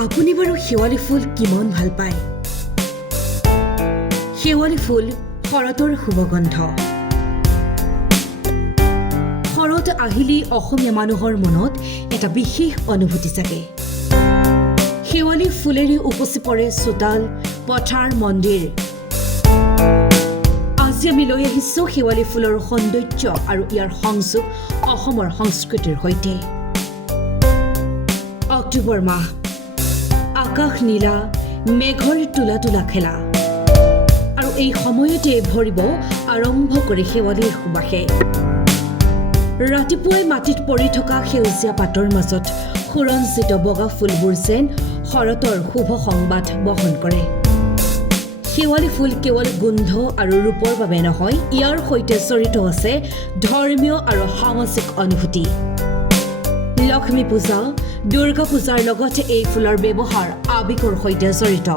আপুনি বাৰু শেৱালি ফুল কিমান ভাল পায়? শেৱালি ফুল শৰতৰ শুভগন্ধ। শৰৎ আহিলে অসমীয়া মানুহৰ মনত এটা বিশেষ অনুভূতি জাগে। শেৱালি ফুলেৰে উপচি পৰে চোতাল, পথাৰ, মন্দিৰ। আজি আমি লৈ আহিছোঁ শেৱালি ফুলৰ সৌন্দৰ্য আৰু ইয়াৰ সংযোগ অসমৰ সংস্কৃতিৰ সৈতে। অক্টোবৰ মাহ, আকাশ নীলা, মেঘৰ তোলা তোলা খেলা, আৰু এই সময়তে ভৰিব আৰম্ভ কৰি শেৱালিৰ সুবাসে। ৰাতিপুৱাই মাটিত পৰি থকা সেউজীয়া পাতৰ মাজত সুৰঞ্জিত বগা ফুলবোৰ যেন শৰতৰ শুভ সংবাদ বহন কৰে। শেৱালি ফুল কেৱল গোন্ধ আৰু ৰূপৰ বাবে নহয়, ইয়াৰ সৈতে জড়িত আছে ধৰ্মীয় আৰু সামাজিক অনুভূতি। লক্ষ্মী পূজা, দুৰ্গা পূজাৰ লগতে এই ফুলৰ ব্যৱহাৰ আৱেগৰ সৈতে জড়িত।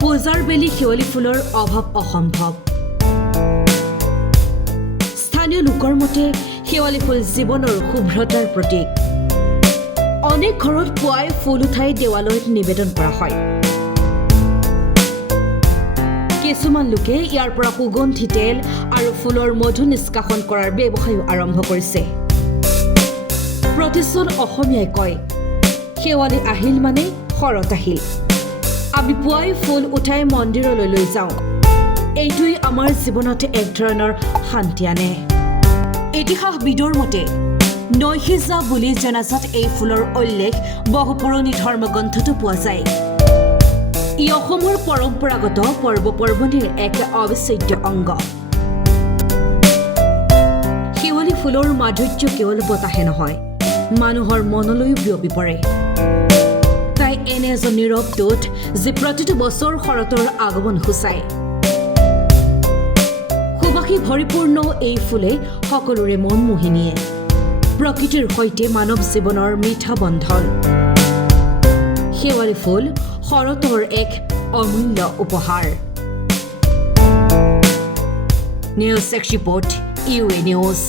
পূজাৰ বেলি শেৱালি ফুলৰ অভাৱ অসম্ভৱ। স্থানীয় লোকৰ মতে শেৱালি ফুল জীৱনৰ শুভ্ৰতাৰ প্ৰতীক। অনেক ঘৰত পুৱাই ফুল উঠাই দেৱালয়ত নিবেদন কৰা হয়। কিছুমান লোকে ইয়াৰ পৰা সুগন্ধি তেল আৰু ফুলৰ মধু নিষ্কাশন কৰাৰ ব্যৱসায় আৰম্ভ কৰিছে। প্ৰতিজন অসমীয়াই কয়, শেৱালি আহিল মানে শৰৎ আহিল। আমি পুৱাই ফুল উঠাই মন্দিৰলৈ লৈ যাওঁ। এইটোৱেই আমাৰ জীৱনত এক ধৰণৰ শান্তি আনে। ইতিহাসবিদৰ মতে নৈসিজা বুলি জনাজাত এই ফুলৰ উল্লেখ বহু পুৰণি ধৰ্মগ্ৰন্থতো পোৱা যায়। ই অসমৰ পৰম্পৰাগত পৰ্বপৰ্বণীৰ এক অবিচ্ছেদ্য অংগ। শেৱালি ফুলৰ মাধুৰ্য কেৱল বতাহে নহয়, মানুহৰ মনলৈও বিয়পি পৰে। তাই এনে এজন নীৰৱ দূত যি প্ৰতিটো বছৰ শৰতৰ আগমন সূচায়। সুবাসী ভৰিপূৰ্ণ এই ফুলে সকলোৰে মন মোহি নিয়ে। প্ৰকৃতিৰ সৈতে মানৱ জীৱনৰ মিঠা বন্ধন। শেৱালি ফুল শৰতৰ এক অমূল্য উপহাৰ। News report, UA news.